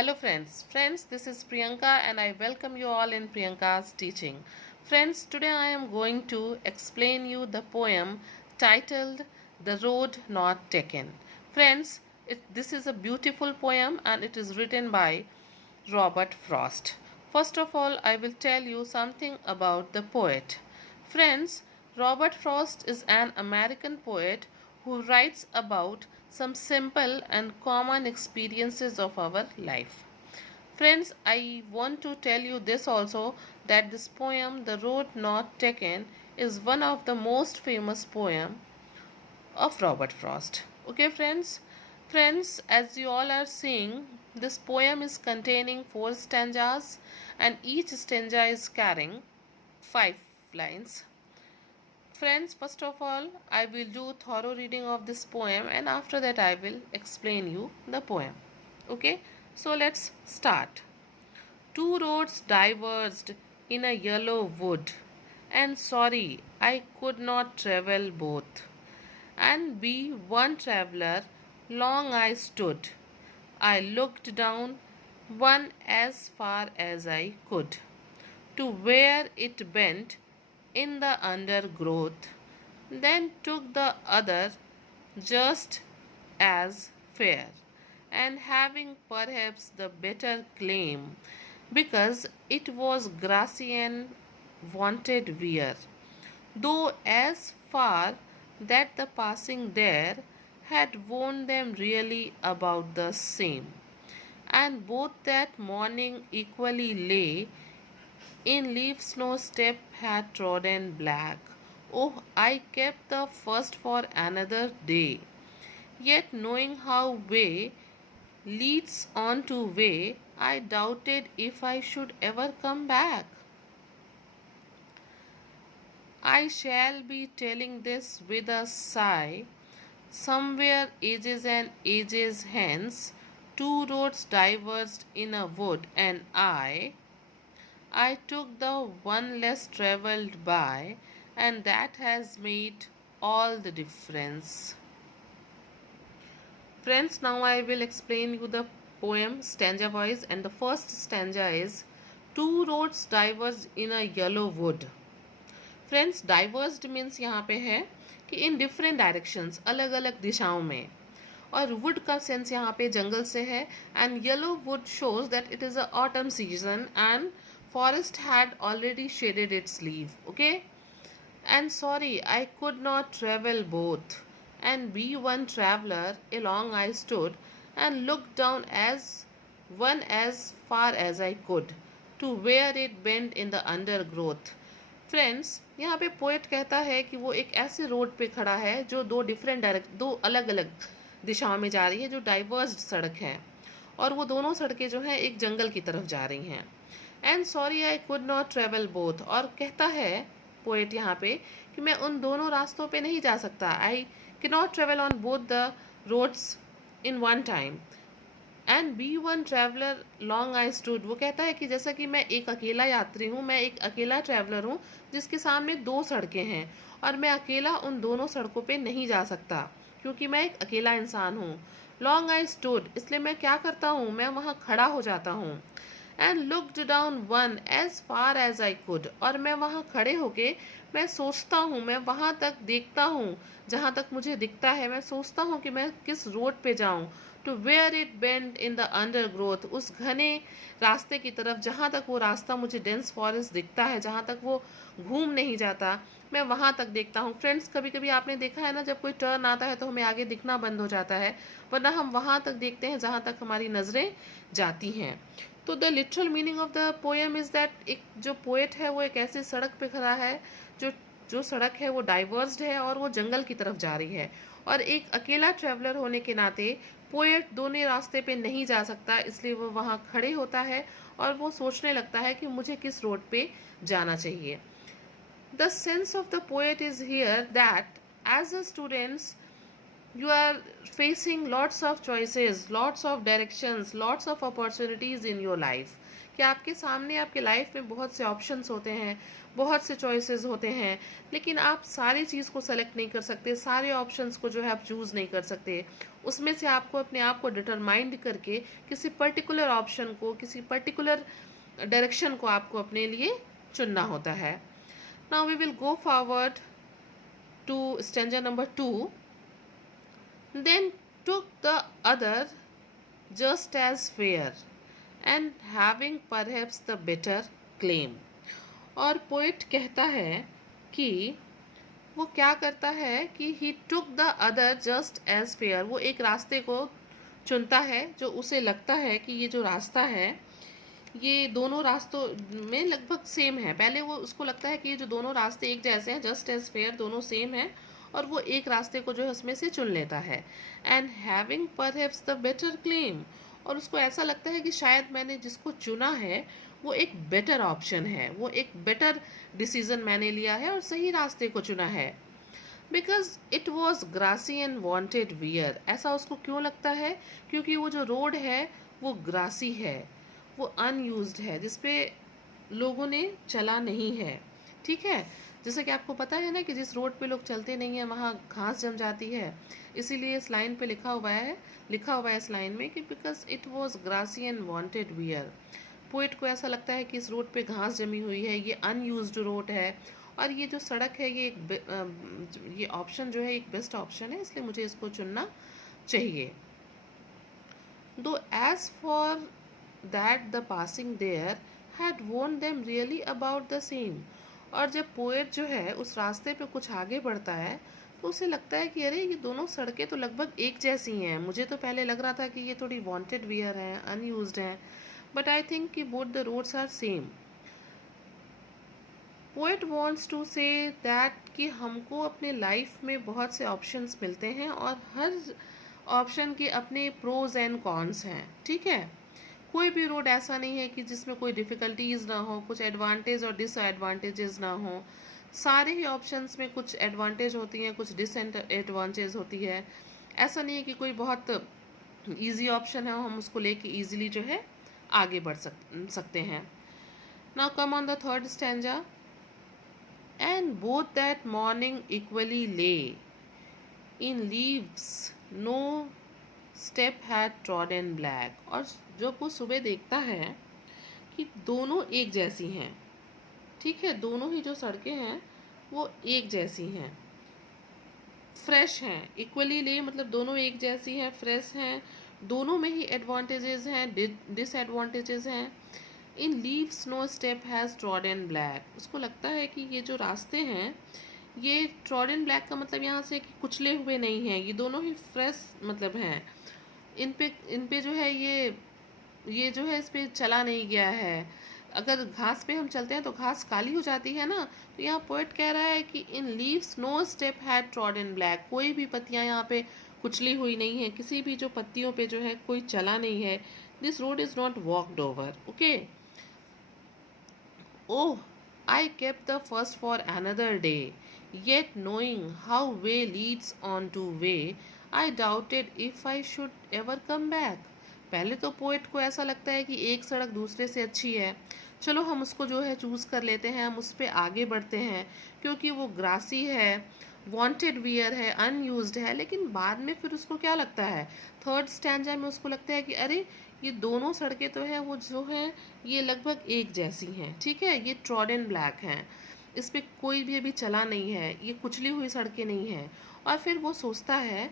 Hello friends, this is Priyanka and I welcome you all in Priyanka's teaching. Friends, today I am going to explain you the poem titled The Road Not Taken. Friends, this is a beautiful poem and it is written by Robert Frost. First of all, I will tell you something about the poet. Friends, Robert Frost is an American poet who writes about some simple and common experiences of our life. Friends, I want to tell you this also that this poem, The Road Not Taken, is one of the most famous poem of Robert Frost. Okay, friends? Friends, as you all are seeing, this poem is containing 4 stanzas and each stanza is carrying 5 lines. Friends, first of all, I will do thorough reading of this poem and after that I will explain you the poem. Okay, so let's start. Two roads diverged in a yellow wood, and sorry, I could not travel both. And be one traveller, long I stood. I looked down one as far as I could, to where it bent in the undergrowth, then took the other just as fair, and having perhaps the better claim, because it was grassy and wanted wear, though as far that the passing there had warned them really about the same. And both that morning equally lay in leaves no step had trodden black. Oh, I kept the first for another day. Yet knowing how way leads on to way, I doubted if I should ever come back. I shall be telling this with a sigh. Somewhere ages and ages hence, two roads diverged in a wood, and I took the one less travelled by, and that has made all the difference. Friends, now I will explain you the poem stanza wise, and the first stanza is two roads diverged in a yellow wood. Friends divorced means यहाँ पे है कि in different directions, अलग अलग दिशाओं में, और would का सेंस यहाँ पे जंगल से है. And yellow would shows that it is a autumn season and forest had already shaded its leaf. Okay, and sorry I could not travel both, and be one traveler along I stood, and looked down as far as I could, to where it bent in the undergrowth. Friends, यहाँ पे poet कहता है कि वो एक ऐसे road पे खड़ा है जो दो अलग अलग दिशाओं में जा रही है, जो डाइवर्स्ड सड़क है, और वो दोनों सड़कें जो हैं एक जंगल की तरफ जा रही हैं. And sorry I could not travel both, और कहता है पोएट यहाँ पे कि मैं उन दोनों रास्तों पे नहीं जा सकता. I can not travel on both the roads in one time. And be one traveller long I stood, वो कहता है कि जैसा कि मैं एक अकेला यात्री हूँ, मैं एक अकेला ट्रैवलर हूँ जिसके सामने दो सड़कें हैं, और मैं अकेला उन दोनों सड़कों पे नहीं जा सकता क्योंकि मैं एक अकेला इंसान हूँ. लॉन्ग आई स्टूड, इसलिए मैं क्या करता हूँ, मैं वहाँ खड़ा हो जाता हूँ. And looked down one as far as I could, और मैं वहाँ खड़े होके मैं सोचता हूँ, मैं वहाँ तक देखता हूँ जहाँ तक मुझे दिखता है. मैं सोचता हूँ कि मैं किस रोड पे जाऊँ, to where it bend in the undergrowth, उस घने रास्ते की तरफ जहाँ तक वो रास्ता मुझे डेंस फॉरेस्ट दिखता है, जहाँ तक वो घूम नहीं जाता, मैं वहाँ तक देखता हूँ. फ्रेंड्स, कभी कभी आपने देखा है ना, जब कोई टर्न आता है तो हमें आगे दिखना बंद हो जाता है, वरना हम वहाँ तक देखते हैं जहाँ तक हमारी नज़रें जाती हैं. तो the literal meaning of the poem is that एक जो पोएट है वो एक ऐसी सड़क पे खड़ा है जो जो सड़क है वो डाइवर्स्ड है और वो जंगल की तरफ जा रही है, और एक अकेला ट्रैवलर होने के नाते पोएट दोनों रास्ते पे नहीं जा सकता, इसलिए वो वहाँ खड़े होता है और वो सोचने लगता है कि मुझे किस रोड पे जाना चाहिए. The sense of the poet is here that as a students you are facing lots of choices, lots of directions, lots of opportunities in your life. कि आपके सामने आपके लाइफ में बहुत से ऑप्शंस होते हैं, बहुत से चॉइसेस होते हैं, लेकिन आप सारी चीज़ को सेलेक्ट नहीं कर सकते, सारे ऑप्शंस को जो है आप चूज़ नहीं कर सकते. उसमें से आपको अपने आप को डिटरमाइंड करके किसी पर्टिकुलर ऑप्शन को, किसी पर्टिकुलर डायरेक्शन को आपको अपने लिए चुनना होता है. Now we will go forward to stanza number 2. Then took the other just as fair and having perhaps the better claim. और पोइट कहता है कि वो क्या करता है कि he took the other just as fair. वो एक रास्ते को चुनता है जो उसे लगता है कि ये जो रास्ता है ये दोनों रास्तों में लगभग सेम है. पहले वो उसको लगता है कि ये जो दोनों रास्ते एक जैसे हैं, जस्ट एज फेयर, दोनों सेम है, और वो एक रास्ते को जो है उसमें से चुन लेता है. And having perhaps the better claim, और उसको ऐसा लगता है कि शायद मैंने जिसको चुना है वो एक बेटर ऑप्शन है, वो एक बेटर डिसीजन मैंने लिया है और सही रास्ते को चुना है. Because it was grassy and wanted wear. ऐसा उसको क्यों लगता है? क्योंकि वो जो रोड है वो ग्रासी है, वो अनयूज्ड है, जिसपे लोगों ने चला नहीं है. ठीक है, जैसे कि आपको पता है ना कि जिस रोड पे लोग चलते नहीं है वहाँ घास जम जाती है, इसीलिए इस लाइन पे लिखा हुआ है इस लाइन में कि because it was grassy and wanted wear. Poet को ऐसा लगता है कि इस रोड पे घास जमी हुई है, ये अनयूज्ड रोड है, और ये जो सड़क है ये ऑप्शन जो है एक बेस्ट ऑप्शन है, इसलिए मुझे इसको चुनना चाहिए. Though as for that the passing there had warned them really about the same. और जब पोएट जो है उस रास्ते पे कुछ आगे बढ़ता है तो उसे लगता है कि अरे ये दोनों सड़कें तो लगभग एक जैसी हैं. मुझे तो पहले लग रहा था कि ये थोड़ी वांटेड वियर है, अनयूज्ड है, बट आई थिंक कि both the roads are same. Poet wants to say that कि हमको अपने लाइफ में बहुत से ऑप्शंस मिलते हैं और हर ऑप्शन के अपने प्रोज एंड कॉन्स हैं. ठीक है, कोई भी रोड ऐसा नहीं है कि जिसमें कोई डिफ़िकल्टीज ना हो, कुछ एडवांटेज और डिसएडवांटेजेस ना हो. सारे ही ऑप्शंस में कुछ एडवांटेज होती हैं, कुछ डिसएडवांटेज होती है. ऐसा नहीं है कि कोई बहुत इजी ऑप्शन है हम उसको लेके इजीली जो है आगे बढ़ सकते हैं. Now come on the third stanza. And both that morning equally lay in leaves no step had trodden black. और जब वो सुबह देखता है कि दोनों एक जैसी हैं, ठीक है, दोनों ही जो सड़कें हैं वो एक जैसी हैं, फ्रेश हैं. इक्वली ले मतलब दोनों एक जैसी हैं, फ्रेश हैं, दोनों में ही एडवांटेजेस हैं, डिसएडवांटेजेस हैं. In leaves no step has trodden black. उसको लगता है कि ये जो रास्ते हैं ये ट्रॉडन ब्लैक का मतलब यहाँ से कि कुचले हुए नहीं हैं, ये दोनों ही फ्रेश मतलब हैं. इन पे जो है ये जो है इस पे चला नहीं गया है. अगर घास पे हम चलते हैं तो घास काली हो जाती है ना, तो यहाँ पोएट कह रहा है कि in leaves no step had trodden black. कोई भी पत्तियाँ यहाँ पे कुचली हुई नहीं है, किसी भी जो पत्तियों पे जो है कोई चला नहीं है. This road is not walked over. Okay. Oh, I kept the first for another day, yet knowing how way leads on to way, I doubted if I should ever come back. पहले तो poet को ऐसा लगता है कि एक सड़क दूसरे से अच्छी है, चलो हम उसको जो है चूज़ कर लेते हैं, हम उस पर आगे बढ़ते हैं क्योंकि वो ग्रासी है, वांटेड वियर है, अनयूज्ड है. लेकिन बाद में फिर उसको क्या लगता है, थर्ड स्टैंजा में उसको लगता है कि अरे ये दोनों सड़कें तो हैं वो जो हैं ये लगभग एक जैसी हैं. ठीक है, ये ट्रॉडन ब्लैक हैं, इस पर कोई भी अभी चला नहीं है, ये कुचली हुई सड़कें नहीं हैं. और फिर वो सोचता है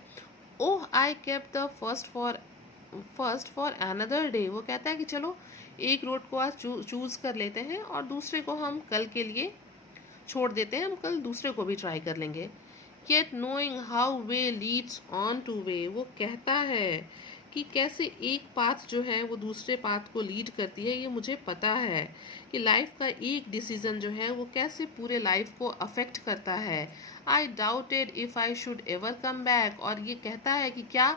oh I kept the first for another day. वो कहता है कि चलो एक रोड को आज चूज़ कर लेते हैं और दूसरे को हम कल के लिए छोड़ देते हैं, हम कल दूसरे को भी ट्राई कर लेंगे. Yet knowing how way leads on to way. वो कहता है कि कैसे एक पाथ जो है वो दूसरे पाथ को लीड करती है, ये मुझे पता है कि लाइफ का एक डिसीजन जो है वो कैसे पूरे लाइफ को अफेक्ट करता है. आई doubted if I should ever come back. और ये कहता है कि क्या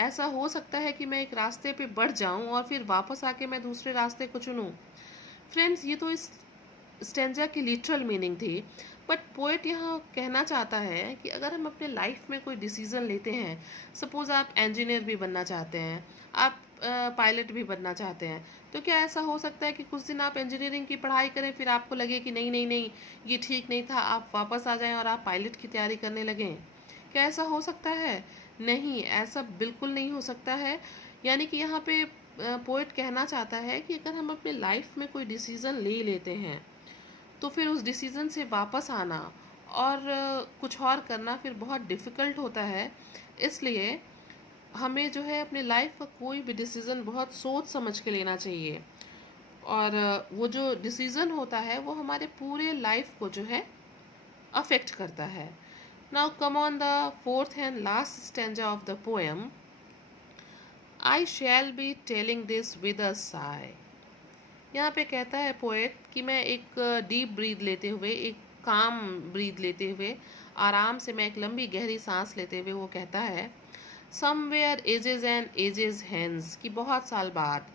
ऐसा हो सकता है कि मैं एक रास्ते पे बढ़ जाऊं और फिर वापस आके मैं दूसरे रास्ते को चुनूं. फ्रेंड्स, ये तो इस स्टेंजा की लिटरल मीनिंग थी, बट पोएट यहाँ कहना चाहता है कि अगर हम अपने लाइफ में कोई डिसीज़न लेते हैं, सपोज़ आप इंजीनियर भी बनना चाहते हैं, आप पायलट भी बनना चाहते हैं, तो क्या ऐसा हो सकता है कि कुछ दिन आप इंजीनियरिंग की पढ़ाई करें, फिर आपको लगे कि नहीं नहीं नहीं ये ठीक नहीं था, आप वापस आ जाएं और आप पायलट की तैयारी करने लगें? क्या ऐसा हो सकता है? नहीं, ऐसा बिल्कुल नहीं हो सकता है। यानी कि यहाँ पे पोएट कहना चाहता है कि अगर हम अपने लाइफ में कोई डिसीज़न ले लेते हैं तो फिर उस डिसीज़न से वापस आना और कुछ और करना फिर बहुत डिफ़िकल्ट होता है। इसलिए हमें जो है अपने लाइफ का कोई भी डिसीज़न बहुत सोच समझ के लेना चाहिए, और वो जो डिसीज़न होता है वो हमारे पूरे लाइफ को जो है अफेक्ट करता है। Now come on the fourth and last stanza of the poem, I shall be telling this with a Sai. यहाँ पे कहता है पोएट कि मैं एक डीप ब्रीथ लेते हुए, एक काम ब्रीथ लेते हुए, आराम से मैं एक लंबी गहरी सांस लेते हुए वो कहता है, somewhere ages and ages hence, कि बहुत साल बाद,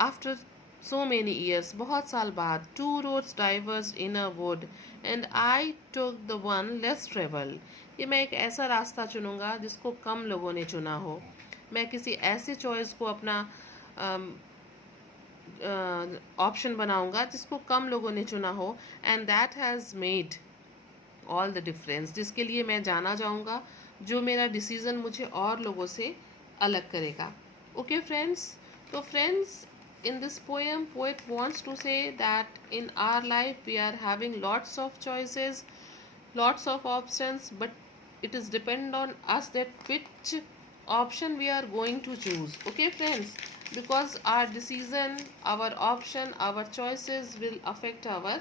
आफ्टर सो मेनी ईयर्स, बहुत साल बाद, two roads diverse in a wood and I took the one less travel. ये मैं एक ऐसा रास्ता चुनूंगा जिसको कम लोगों ने चुना हो। मैं किसी ऐसे चॉइस को अपना ऑप्शन बनाऊंगा जिसको कम लोगों ने चुना हो, and that has made all the difference, जिसके लिए मैं जाना जाऊंगा, जो मेरा डिसीज़न मुझे और लोगों से अलग करेगा। ओके फ्रेंड्स, तो friends, in this poem poet wants to say that in our life we are having lots of choices, lots of options, but it is depend on us that which option we are going to choose. Okay friends, because our decision, our option, our choices will affect our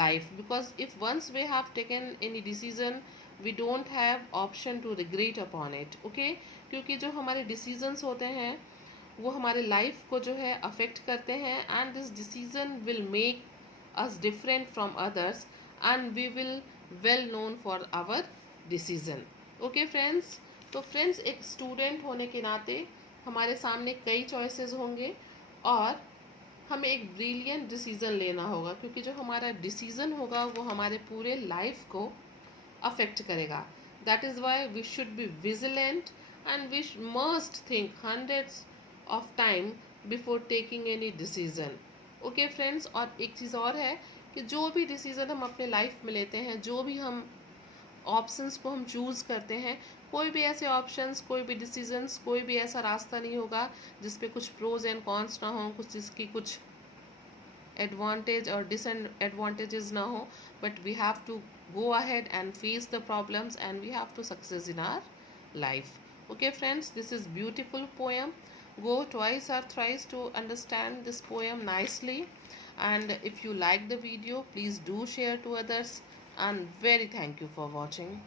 life, because if once we have taken any decision we don't have option to regret upon it. Okay, क्योंकि जो हमारे decisions होते हैं वो हमारे life को जो है अफेक्ट करते हैं, and this decision will make us different from others and we will well known for our decision. Okay friends, तो फ्रेंड्स, एक स्टूडेंट होने के नाते हमारे सामने कई चॉइसेस होंगे और हमें एक ब्रिलियंट डिसीजन लेना होगा, क्योंकि जो हमारा डिसीजन होगा वो हमारे पूरे लाइफ को अफेक्ट करेगा। That is why we should be vigilant and we must think hundreds of time before taking any decision. Okay friends, और एक चीज़ और है कि जो भी डिसीजन हम अपने लाइफ में लेते हैं, जो भी हम ऑप्शंस को हम चूज़ करते हैं, कोई भी ऐसे ऑप्शंस, कोई भी डिसीजंस, कोई भी ऐसा रास्ता नहीं होगा जिसपे कुछ प्रोज एंड कॉन्स ना हो, कुछ जिसकी कुछ एडवांटेज और डिसएडवांटेजेस ना हो, but we have to go ahead and face the problems and we have to success in our life. Okay friends, this is beautiful poem. Go twice or thrice to understand this poem nicely, and if you like the video please do share to others, and very thank you for watching.